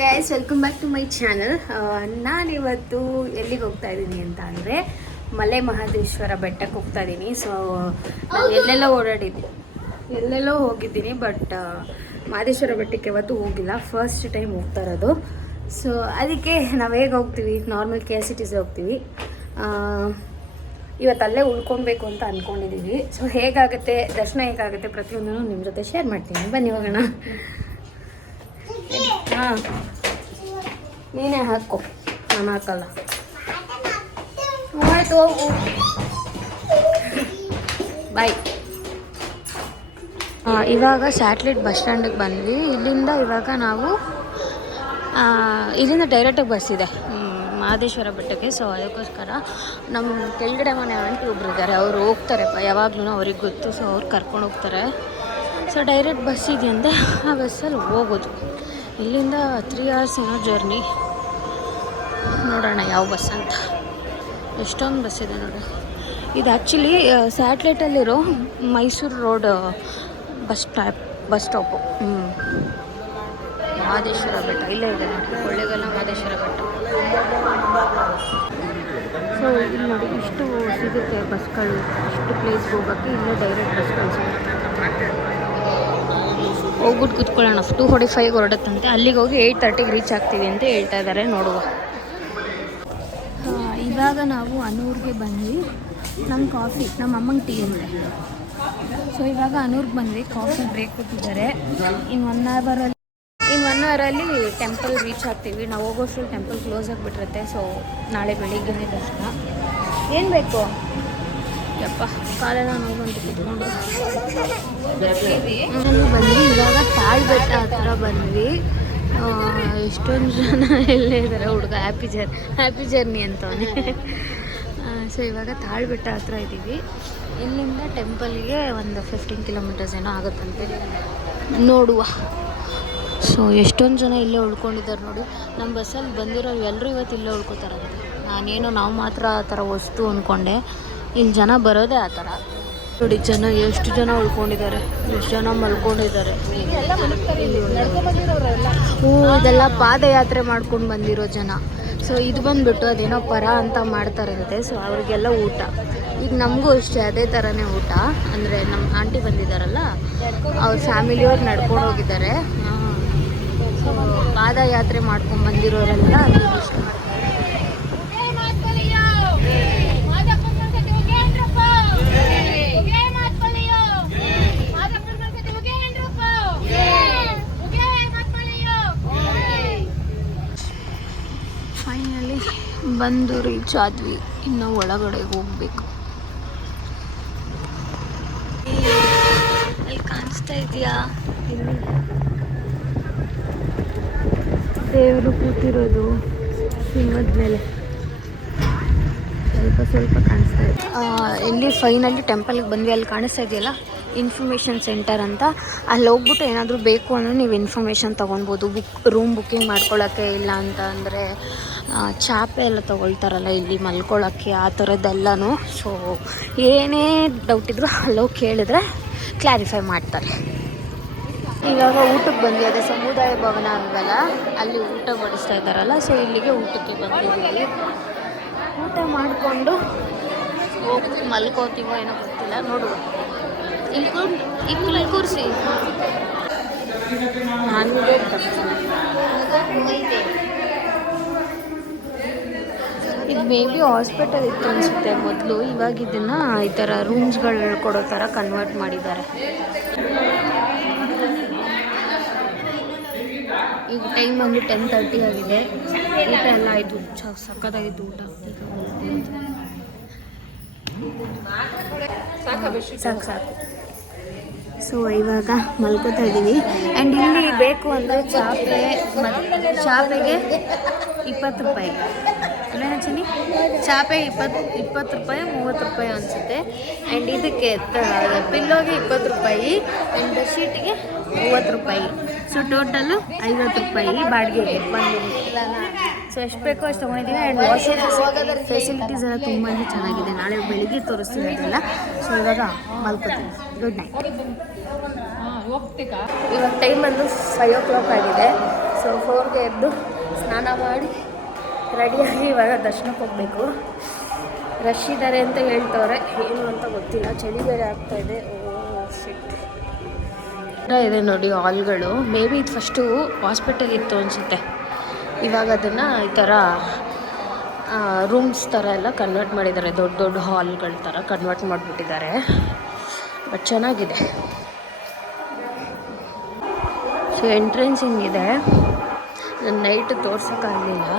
Guys, welcome back to my channel. ನಾನಿವತ್ತು ಎಲ್ಲಿಗೆ ಹೋಗ್ತಾ ಇದ್ದೀನಿ ಅಂತ ಅಂದರೆ ಮಲೆ ಮಹದೇಶ್ವರ ಬೆಟ್ಟಕ್ಕೆ ಹೋಗ್ತಾ ಇದ್ದೀನಿ. ಸೊ ನಾನು ಎಲ್ಲೆಲ್ಲೋ ಹೋಗಿದ್ದೀನಿ, ಬಟ್ ಮಹದೇಶ್ವರ ಬೆಟ್ಟಕ್ಕೆ ಯಾವತ್ತೂ ಹೋಗಿಲ್ಲ. ಫಸ್ಟ್ ಟೈಮ್ ಹೋಗ್ತಾ ಇರೋದು. ಸೊ ಅದಕ್ಕೆ ನಾವು ಹೇಗೆ ಹೋಗ್ತೀವಿ, ನಾರ್ಮಲ್ KSRTC ಹೋಗ್ತೀವಿ. ಇವತ್ತು ಅಲ್ಲೇ ಉಳ್ಕೊಳ್ಬೇಕು ಅಂತ ಅಂದ್ಕೊಂಡಿದ್ದೀವಿ. ಸೊ ಹೇಗಾಗುತ್ತೆ, ದರ್ಶನ ಹೇಗಾಗುತ್ತೆ ಪ್ರತಿಯೊಂದನ್ನು ನಿಮ್ಮ ಜೊತೆ ಶೇರ್ ಮಾಡ್ತೀನಿ. ಬನ್ನಿ ಹೋಗೋಣ. ಹಾಂ, ನೀನೇ ಹಾಕೋ, ನಾನು ಹಾಕಲ್ಲ. ಆಯ್ತು, ಹೋಗು, ಬಾಯ್. ಇವಾಗ ಸ್ಯಾಟ್ಲೈಟ್ ಬಸ್ ಸ್ಟ್ಯಾಂಡಿಗೆ ಬಂದ್ವಿ. ಇಲ್ಲಿಂದ ಇವಾಗ ನಾವು ಇಲ್ಲಿಂದ ಡೈರೆಕ್ಟಾಗಿ ಬಸ್ ಇದೆ ಮಹದೇಶ್ವರ ಬೆಟ್ಟಕ್ಕೆ. ಸೊ ಅದಕ್ಕೋಸ್ಕರ ನಮ್ಮ ಕೆಳಗಡೆ ಮನೆ ಆಂಟಿ ಒಬ್ರು ಇದ್ದಾರೆ, ಅವರು ಹೋಗ್ತಾರೆಪ್ಪ ಯಾವಾಗಲೂ, ಅವ್ರಿಗೆ ಗೊತ್ತು. ಸೊ ಅವ್ರು ಕರ್ಕೊಂಡು ಹೋಗ್ತಾರೆ. ಸೊ ಡೈರೆಕ್ಟ್ ಬಸ್ ಇದೆಯಂತೆ, ಆ ಬಸ್ಸಲ್ಲಿ ಹೋಗೋದು. ಇಲ್ಲಿಂದ 3 hours ಏನೋ ಜರ್ನಿ. ನೋಡೋಣ ಯಾವ ಬಸ್ ಅಂತ. ಎಷ್ಟೊಂದು ಬಸ್ ಇದೆ ನೋಡಿ. ಇದು ಆ್ಯಕ್ಚುಲಿ ಸ್ಯಾಟ್ಲೈಟಲ್ಲಿರೋ Mysuru road bus stop. Mahadeshwara Betta ಇಲ್ಲೇ ಇದೆ ನೋಡಿ, ಕೊಳ್ಳೇಗಾಲ ಮಹದೇಶ್ವರ ಬೆಟ್ಟ. ಸೊ ಇಲ್ಲಿ ನೋಡಿ, ಇಷ್ಟು ಸಿಗುತ್ತೆ ಬಸ್ಗಳು. ಇಷ್ಟು ಪ್ಲೇಸ್ಗೆ ಹೋಗೋಕ್ಕೆ ಇಲ್ಲೇ ಡೈರೆಕ್ಟ್ ಬಸ್ಗಳು ಸಿಗುತ್ತೆ. ಹೋಗ್ಬಿಟ್ಟು ಕೂತ್ಕೊಳ್ಳೋಣ. 2:45 ಹೊರಡುತ್ತಂತೆ. ಅಲ್ಲಿಗೆ ಹೋಗಿ 8:30ಗೆ ರೀಚ್ ಆಗ್ತೀವಿ ಅಂತ ಹೇಳ್ತಾ ಇದ್ದಾರೆ. ನೋಡುವ. ಇವಾಗ ನಾವು ಅನೂರ್ಗೆ ಬಂದ್ವಿ. ನಮ್ಮ ಕಾಫಿ, ನಮ್ಮ ಅಮ್ಮಂಗೆ ಟೀ ಅಂದರೆ. ಸೊ ಇವಾಗ ಅನೂರ್ಗೆ ಬಂದ್ವಿ. ಕಾಫಿ ಬ್ರೇಕ್ ಕೊಟ್ಟಿದ್ದಾರೆ. ಇನ್ನು 1 ಅವರಲ್ಲಿ ಟೆಂಪಲ್ ರೀಚ್ ಆಗ್ತೀವಿ. ನಾವು ಹೋಗೋಷ್ಟು ಟೆಂಪಲ್ ಕ್ಲೋಸ್ ಆಗಿಬಿಟ್ಟಿರುತ್ತೆ. ಸೊ ನಾಳೆ ಬೆಳಿಗ್ಗೆನೇ ದರ್ಶನ. ಏನು ಬೇಕು ಯಪ್ಪ, ಕಾಲೆಲ್ಲ ನೋವಂತ ಕುತ್ಕೊಂಡು ಬಂದ್ವಿ. ಇವಾಗ ತಾಳ್ಬೆಟ್ಟ ಹತ್ರ ಬಂದ್ವಿ. ಎಷ್ಟೊಂದು ಜನ ಎಲ್ಲೇ ಇದ್ದಾರೆ. ಹುಡುಗ ಹ್ಯಾಪಿ ಜರ್ನಿ ಅಂತವನೇ. ಸೊ ಇವಾಗ ತಾಳ್ಬೆಟ್ಟ ಹತ್ರ ಇದ್ದೀವಿ. ಇಲ್ಲಿಂದ ಟೆಂಪಲ್ಗೆ ಒಂದು 15 kilometers ಏನೋ ಆಗುತ್ತಂತೆ. ನೋಡುವ. ಸೊ ಎಷ್ಟೊಂದು ಜನ ಇಲ್ಲೇ ಉಳ್ಕೊಂಡಿದ್ದಾರೆ ನೋಡಿ. ನಮ್ಮ ಬಸ್ಸಲ್ಲಿ ಬಂದಿರೋ ಎಲ್ಲರೂ ಇವತ್ತು ಇಲ್ಲೇ ಉಳ್ಕೊತಾರಂತೆ. ನಾವು ಮಾತ್ರ ಆ ಥರ ವಸ್ತು ಅಂದ್ಕೊಂಡೆ. ಇಲ್ಲಿ ಜನ ಬರೋದೇ ಆ ಥರ ನೋಡಿ. ಎಷ್ಟು ಜನ ಉಳ್ಕೊಂಡಿದ್ದಾರೆ, ಎಷ್ಟು ಜನ ಮಲ್ಕೊಂಡಿದ್ದಾರೆ. ಇದೆಲ್ಲ ಪಾದಯಾತ್ರೆ ಮಾಡ್ಕೊಂಡು ಬಂದಿರೋ ಜನ. ಸೊ ಇದು ಬಂದುಬಿಟ್ಟು ಅದೇನೋ ಪರ ಅಂತ ಮಾಡ್ತಾರಂತೆ. ಸೊ ಅವ್ರಿಗೆಲ್ಲ ಊಟ. ಈಗ ನಮಗೂ ಅಷ್ಟೇ ಅದೇ ಥರನೇ ಊಟ. ಅಂದರೆ ನಮ್ಮ ಆಂಟಿ ಬಂದಿದ್ದಾರಲ್ಲ, ಅವ್ರ ಫ್ಯಾಮಿಲಿಯವ್ರು ನಡ್ಕೊಂಡು ಹೋಗಿದ್ದಾರೆ. ಸೊ ಪಾದಯಾತ್ರೆ ಮಾಡ್ಕೊಂಡು ಬಂದಿರೋರೆಲ್ಲ ಅಲ್ಲಿ ಇಷ್ಟ ಮಾಡ್ತಾರೆ. ಫೈನಲಿ ಬಂದು ರೀಚ್ ಆದ್ವಿ. ಇನ್ನು ಒಳಗಡೆ ಹೋಗ್ಬೇಕು. ಅಲ್ಲಿ ಕಾಣಿಸ್ತಾ ಇದೆಯಾ, ಇಲ್ಲಿ ದೇವರು ಕೂತಿರೋದು ಸಿಂಹದ ಮೇಲೆ ಸ್ವಲ್ಪ ಕಾಣಿಸ್ತಾ ಇದೆ. ಇಲ್ಲಿ ಫೈನಲಿ ಟೆಂಪಲ್ಗೆ ಬಂದ್ವಿ. ಅಲ್ಲಿ ಕಾಣಿಸ್ತಾ ಇದೆಯಲ್ಲ, ಇನ್ಫಾರ್ಮೇಷನ್ ಸೆಂಟರ್ ಅಂತ. ಅಲ್ಲಿ ಹೋಗ್ಬಿಟ್ಟು ಏನಾದರೂ ಬೇಕು ಅಂದರೆ ನೀವು ಇನ್ಫಾರ್ಮೇಷನ್ ತೊಗೊಳ್ಬೋದು. ರೂಮ್ ಬುಕ್ಕಿಂಗ್ ಮಾಡ್ಕೊಳ್ಳೋಕ್ಕೆ, ಇಲ್ಲ ಅಂತ ಅಂದರೆ ಚಾಪೆ ಎಲ್ಲ ತೊಗೊಳ್ತಾರಲ್ಲ ಇಲ್ಲಿ ಮಲ್ಕೊಳ್ಳೋಕ್ಕೆ, ಆ ಥರದ್ದೆಲ್ಲನೂ. ಸೊ ಏನೇ ಡೌಟ್ ಇದ್ದರೂ ಅಲ್ಲೋಗಿ ಕೇಳಿದ್ರೆ ಕ್ಲಾರಿಫೈ ಮಾಡ್ತಾರೆ. ಇವಾಗ ಊಟಕ್ಕೆ ಬಂದ್ವಿ. ಅದೇ ಸಮುದಾಯ ಭವನ ಅಲ್ವಲ್ಲ, ಅಲ್ಲಿ ಊಟ ಬಡಿಸ್ತಾ ಇದ್ದಾರಲ್ಲ. ಸೊ ಇಲ್ಲಿಗೆ ಊಟಕ್ಕೆ ಬಂದಿದ್ದೀವಿ. ಊಟ ಮಾಡಿಕೊಂಡು ಹೋಗಿ ಮಲ್ಕೋತೀವೋ ಏನೋ ಗೊತ್ತಿಲ್ಲ, ನೋಡುವ. ಇಲ್ಲಿ ಕೂರಿಸಿ ಇದು ಮೇ ಬಿ ಹಾಸ್ಪಿಟಲ್ ಇತ್ತು ಅನಿಸುತ್ತೆ ಮೊದಲು. ಇವಾಗ ಇದನ್ನು ಈ ಥರ ರೂಮ್ಸ್ಗಳು ಕೊಡೋ ಥರ ಕನ್ವರ್ಟ್ ಮಾಡಿದ್ದಾರೆ. ಈಗ ಟೈಮ್ ಬಂದು 10:30 ಆಗಿದೆ. ಊಟ ಎಲ್ಲ ಆಯಿತು. ಸಕ್ಕತ್ತಾಗಿತ್ತು ಊಟ. ಸಾಕು. ಸೊ ಇವಾಗ ಮಲ್ಕೋತಾ ಇದ್ದೀವಿ. ಆ್ಯಂಡ್ ಇಲ್ಲಿ ಬೇಕು ಅಂದರೆ ಚಾಪೆಗೆ 20 ರೂಪಾಯಿ ಅಲ್ಲೇನ ಚನ್ನಿ? ಚಾಪೆ 20 ರೂಪಾಯಿ, 30 ರೂಪಾಯಿ ಅನಿಸುತ್ತೆ. ಆ್ಯಂಡ್ ಇದಕ್ಕೆ ಪಿಲ್ಲೋಗೆ 20 ರೂಪಾಯಿ, ಆ್ಯಂಡ್ ಬೆಡ್ಶೀಟಿಗೆ 30 ರೂಪಾಯಿ. ಸೊ ಟೋಟಲು 50 ರೂಪಾಯಿ ಬಾಡಿಗೆಗೆ ಬಂದಿದೆ. ಸೊ ಎಷ್ಟು ಬೇಕೋ ಅಷ್ಟು ತೊಗೊಂಡಿದ್ದೀವಿ. ಆ್ಯಂಡ್ ವಾಷಿಂಗ್ ಫೆಸಿಲಿಟೀಸ್ ಎಲ್ಲ ತುಂಬಾ ಚೆನ್ನಾಗಿದೆ. ನಾಳೆ ಬೆಳಿಗ್ಗೆ ತೋರಿಸ್ತೀನಿ ಅದೆಲ್ಲ. ಸೊ ಇವಾಗ ಮಲ್ಕೋತೀನಿ. Good night. ಇವಾಗ ಟೈಮ್ ಬಂದು 5 o'clock ಆಗಿದೆ. ಸೊ 4ಗೆ ಎದ್ದು ಸ್ನಾನ ಮಾಡಿ ರೆಡಿಯಾಗಿ ಇವಾಗ ದರ್ಶನಕ್ಕೆ ಹೋಗಬೇಕು. ರಶ್ ಇದ್ದಾರೆ ಅಂತ ಹೇಳ್ತವ್ರೆ, ಏನು ಅಂತ ಗೊತ್ತಿಲ್ಲ. ಚಳಿ ಬೇರೆ ಆಗ್ತಾಯಿದೆ. ಶಿಟ್ ಇದೆ ನೋಡಿ ಹಾಲ್ಗಳು. ಮೇ ಬಿ ಇದು ಫಸ್ಟು ಹಾಸ್ಪಿಟಲ್ ಇತ್ತು ಅನಿಸುತ್ತೆ. ಇವಾಗ ಅದನ್ನು ಈ ಥರ ರೂಮ್ಸ್ ಥರ ಎಲ್ಲ ಕನ್ವರ್ಟ್ ಮಾಡಿದ್ದಾರೆ. ದೊಡ್ಡ ದೊಡ್ಡ ಹಾಲ್ಗಳ ಥರ ಕನ್ವರ್ಟ್ ಮಾಡಿಬಿಟ್ಟಿದ್ದಾರೆ. ಬಟ್ ಚೆನ್ನಾಗಿದೆ. ಸೊ ಎಂಟ್ರೆನ್ಸ್ ಹಿಂಗಿದೆ. ನಾನು ನೈಟ್ ತೋರ್ಸೋಕ್ಕಾಗಲಿಲ್ಲ.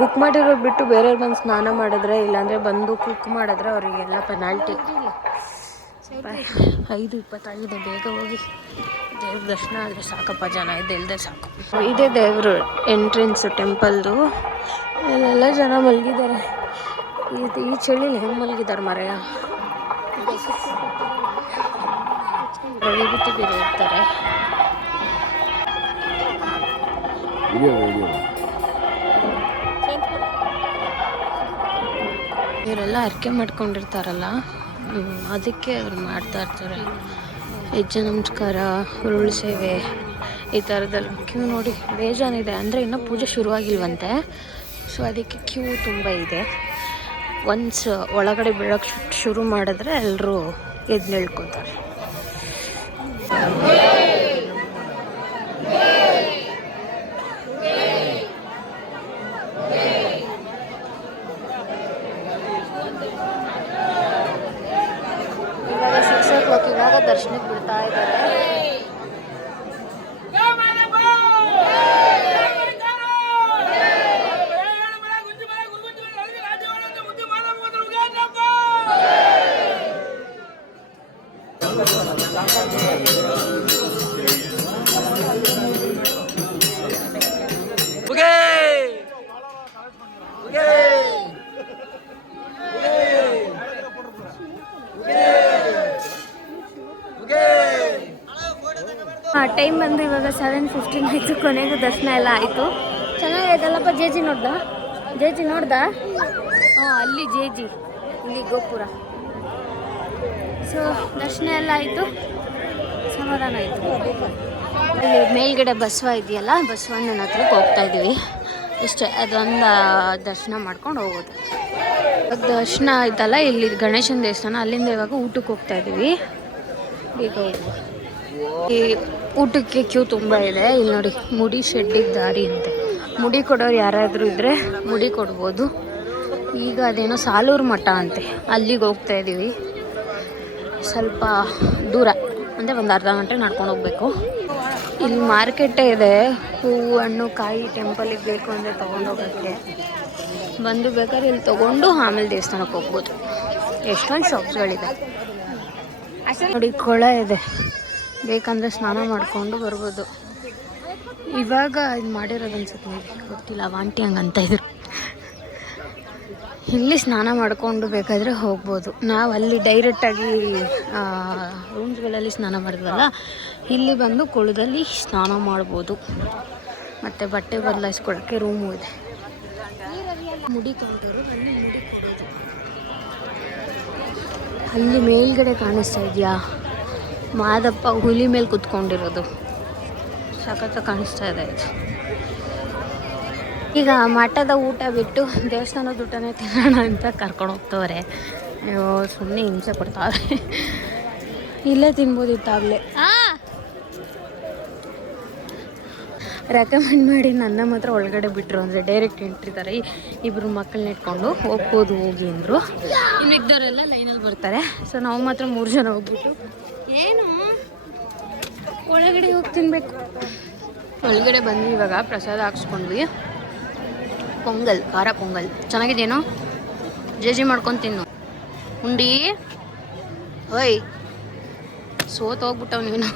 ಬುಕ್ ಮಾಡಿರೋದು ಬಿಟ್ಟು ಬೇರೆಯವ್ರು ಬಂದು ಸ್ನಾನ ಮಾಡಿದ್ರೆ, ಇಲ್ಲಾಂದರೆ ಬಂದು ಕುಕ್ ಮಾಡಿದ್ರೆ ಅವರಿಗೆಲ್ಲ ಪೆನಾಲ್ಟಿ. 5:20 ಬೇಗ ಹೋಗಿ ದೇವ್ರ ದರ್ಶನ ಆದರೆ ಸಾಕಪ್ಪ. ಜನ ಇದ್ದೆಲ್ಲದೆ ಸಾಕು. ಇದೇ ದೇವರು ಎಂಟ್ರೆನ್ಸ್ ಟೆಂಪಲ್ದು. ಇಲ್ಲೆಲ್ಲ ಜನ ಮಲಗಿದ್ದಾರೆ. ಈ ಚಳಿಲಿ ಹೆಂಗೆ ಮಲಗಿದ್ದಾರೆ ಮರೆಯ. ವಿಭೂತಿ ಬೇರೆ ಇರ್ತಾರೆ. ಇವರೆಲ್ಲ ಅರ್ಕೆ ಮಾಡ್ಕೊಂಡಿರ್ತಾರಲ್ಲ, ಅದಕ್ಕೆ ಅವ್ರು ಮಾಡ್ತಾ ಇರ್ತಾರೆ. ಹೆಜ್ಜೆ ನಮಸ್ಕಾರ, ಉರುಳು ಸೇವೆ, ಈ ಥರದ್ದೆಲ್ಲ ಕ್ಯೂ ನೋಡಿ ಬೇಜಾನಿದೆ. ಅಂದರೆ ಇನ್ನೂ ಪೂಜೆ ಶುರುವಾಗಿಲ್ವಂತೆ. ಸೊ ಅದಕ್ಕೆ ಕ್ಯೂ ತುಂಬ ಇದೆ. ಒನ್ಸ್ ಒಳಗಡೆ ಬೀಳೋಕ್ಕೆ ಶುರು ಮಾಡಿದ್ರೆ ಎಲ್ಲರೂ ಎದ್ದು ನಿಲ್ಕೊತಾರೆ. ಇವಾಗ 6 o'clock. ಇವಾಗ ದರ್ಶನಕ್ಕೆ ಬಿಡ್ತಾ ಇದ್ದಾರೆ. ಟೈಮ್ ಬಂದು ಇವಾಗ 7:15 ಆಯಿತು. ಕೊನೆಗೂ ದರ್ಶನ ಎಲ್ಲ ಆಯಿತು. ಚೆನ್ನಾಗೈತಲ್ಲಪ್ಪ. ಜೇಜಿ ನೋಡ್ದ? ಜೇಜಿ ನೋಡ್ದ? ಅಲ್ಲಿ ಜೇಜಿ, ಇಲ್ಲಿ ಗೋಪುರ. ಸೊ ದರ್ಶನ ಎಲ್ಲ ಆಯಿತು, ಸಮಾಧಾನ ಆಯಿತು. ಅಲ್ಲಿ ಮೇಲ್ಗಡೆ ಬಸವ ಇದೆಯಲ್ಲ, ಬಸವಣ್ಣನ ಹತ್ರಕ್ಕೆ ಹೋಗ್ತಾ ಇದ್ದೀವಿ. ಇಷ್ಟೇ, ಅದೊಂದು ದರ್ಶನ ಮಾಡ್ಕೊಂಡು ಹೋಗೋದು. ದರ್ಶನ ಆಯ್ತಲ್ಲ, ಇಲ್ಲಿ ಗಣೇಶನ ದೇವಸ್ಥಾನ, ಅಲ್ಲಿಂದ ಇವಾಗ ಊಟಕ್ಕೆ ಹೋಗ್ತಾ ಇದ್ದೀವಿ. ಈಗ ಹೋಗುವ. ಈ ಊಟಕ್ಕೆ ಕ್ಯೂ ತುಂಬ ಇದೆ. ಇಲ್ಲಿ ನೋಡಿ, ಮುಡಿ ಶೆಡ್ಡಿಗೆ ದಾರಿ ಅಂತೆ. ಮುಡಿ ಕೊಡೋರು ಯಾರಾದರೂ ಇದ್ದರೆ ಮುಡಿ ಕೊಡ್ಬೋದು. ಈಗ ಅದೇನೋ ಸಾಲೂರು ಮಠ ಅಂತೆ, ಅಲ್ಲಿಗೆ ಹೋಗ್ತಾ ಇದ್ದೀವಿ. ಸ್ವಲ್ಪ ದೂರ, ಅಂದರೆ ಒಂದು ಅರ್ಧ ಗಂಟೆ ನಡ್ಕೊಂಡು ಹೋಗ್ಬೇಕು. ಇಲ್ಲಿ ಮಾರ್ಕೆಟೇ ಇದೆ. ಹೂವು, ಹಣ್ಣು, ಕಾಯಿ ಟೆಂಪಲಿಗೆ ಬೇಕು ಅಂದರೆ ತೊಗೊಂಡೋಗೋಕ್ಕೆ ಬಂದು ಬೇಕಾದ್ರೆ ಇಲ್ಲಿ ತೊಗೊಂಡು ಆಮೇಲೆ ದೇವಸ್ಥಾನಕ್ಕೆ ಹೋಗ್ಬೋದು. ಎಷ್ಟೊಂದು ಶಾಪ್ಸ್ಗಳಿದೆ ನೋಡಿ. ಕೊಳ ಇದೆ, ಬೇಕಂದರೆ ಸ್ನಾನ ಮಾಡಿಕೊಂಡು ಬರ್ಬೋದು. ಇವಾಗ ಇದು ಮಾಡಿರೋದು ಅನ್ಸುತ್ತೆ, ಗೊತ್ತಿಲ್ಲ. ಆಂಟಿ ಹಂಗಂತ ಇದ್ರು. ಇಲ್ಲಿ ಸ್ನಾನ ಮಾಡಿಕೊಂಡು ಬೇಕಾದರೆ ಹೋಗ್ಬೋದು. ನಾವು ಅಲ್ಲಿ ಡೈರೆಕ್ಟಾಗಿ ರೂಮ್ಸ್ಗಳಲ್ಲಿ ಸ್ನಾನ ಮಾಡಿದ್ವಲ್ಲ, ಇಲ್ಲಿ ಬಂದು ಕೊಳದಲ್ಲಿ ಸ್ನಾನ ಮಾಡ್ಬೋದು. ಮತ್ತು ಬಟ್ಟೆ ಬದಲಾಯಿಸ್ಕೊಳ್ಳೋಕ್ಕೆ ರೂಮು ಇದೆ. ಮುಡಿ ಕೌಂಟರು, ಅಲ್ಲಿ ಮುಡಿ ಕೊಡೋದು. ಅಲ್ಲಿ ಮೇಲ್ಗಡೆ ಕಾಣಿಸ್ತಾ ಇದೆಯಾ ಮಾದಪ್ಪ ಹುಲಿ ಮೇಲೆ ಕುತ್ಕೊಂಡಿರೋದು, ಸಖತ್ತ ಕಾಣಿಸ್ತಾ ಇದೆ ಇದು. ಈಗ ಮಠದ ಊಟ ಬಿಟ್ಟು ದೇವಸ್ಥಾನದ ಊಟನೇ ತಿನ್ನೋಣ ಅಂತ ಕರ್ಕೊಂಡು ಹೋಗ್ತವ್ರೆ. ಅಯ್ಯೋ, ಸುಮ್ಮನೆ ಹಿಂಸೆ ಕೊಡ್ತಾವ್ರೆ. ಇಲ್ಲೇ ತಿನ್ಬೋದಿತ್ತಾಗಲೇ. ರೆಕಮೆಂಡ್ ಮಾಡಿ ನನ್ನ ಮಾತ್ರ ಒಳಗಡೆ ಬಿಟ್ಟರು. ಅಂದರೆ ಡೈರೆಕ್ಟ್ ಎಂಟ್ರಿ ಥರ ಇಬ್ಬರು ಮಕ್ಕಳನ್ನ ಇಟ್ಕೊಂಡು ಹೋಗ್ಬೋದು ಹೋಗಿ ಅಂದರು. ಇನ್ನು ಮಿಕ್ದವರೆಲ್ಲ ಲೈನಲ್ಲಿ ಬರ್ತಾರೆ. ಸೊ ನಾವು ಮಾತ್ರ 3 ಜನ ಹೋಗ್ಬಿಟ್ಟು ಏನು ಒಳಗಡೆ ಹೋಗಿ ತಿನ್ನಬೇಕು. ಒಳಗಡೆ ಬಂದ್ವಿ. ಇವಾಗ ಪ್ರಸಾದ ಹಾಕ್ಸ್ಕೊಂಡ್ವಿ. ಪೊಂಗಲ್, ಖಾರ ಪೊಂಗಲ್ ಚೆನ್ನಾಗಿದೆಯೇನೋ. ಜೇಜಿ ಮಾಡ್ಕೊಂಡು ತಿನ್ನು. ಉಂಡಿ ಓಯ್, ಸೋತ್ ಹೋಗ್ಬಿಟ್ಟವ್ ನೀನು.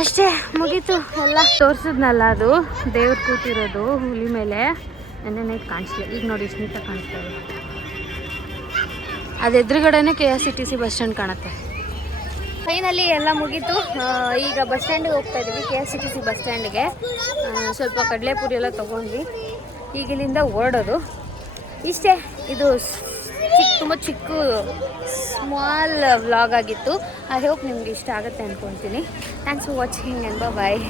ಅಷ್ಟೇ, ಮುಗೀತು ಎಲ್ಲ. ತೋರಿಸಿದ್ನಲ್ಲ, ಅದು ದೇವ್ರು ಕೂತಿರೋದು ಹುಲಿ ಮೇಲೆ. ನೆನ್ನೆ ಕಾಣಿಸ್ಲಿ. ಈಗ ನೋಡಿ ಎಷ್ಟು ನೀಟಾಗಿ ಕಾಣಿಸ್ತಾ ಇದೆ. ಅದು ಎದುರುಗಡೆನೇ KSRTC ಬಸ್ ಸ್ಟ್ಯಾಂಡ್ ಕಾಣುತ್ತೆ. ಫೈನಲಿ ಎಲ್ಲ ಮುಗೀತು. ಈಗ ಬಸ್ ಸ್ಟ್ಯಾಂಡಿಗೆ ಹೋಗ್ತಾ ಇದ್ದೀವಿ, KSRTC ಬಸ್ ಸ್ಟ್ಯಾಂಡಿಗೆ. ಸ್ವಲ್ಪ ಕಡಲೆಪುರಿ ಎಲ್ಲ ತೊಗೊಂಡ್ವಿ. ಈಗ ಇಲ್ಲಿಂದ ಹೊರಡೋದು. ಇಷ್ಟೇ, ಇದು ತುಂಬ ಚಿಕ್ಕ ಸ್ಮಾಲ್ ವ್ಲಾಗ್ ಆಗಿತ್ತು. ಐ ಹೋಪ್ ನಿಮ್ಗೆ ಇಷ್ಟ ಆಗುತ್ತೆ ಅಂದ್ಕೊತೀನಿ. Thanks for watching and bye.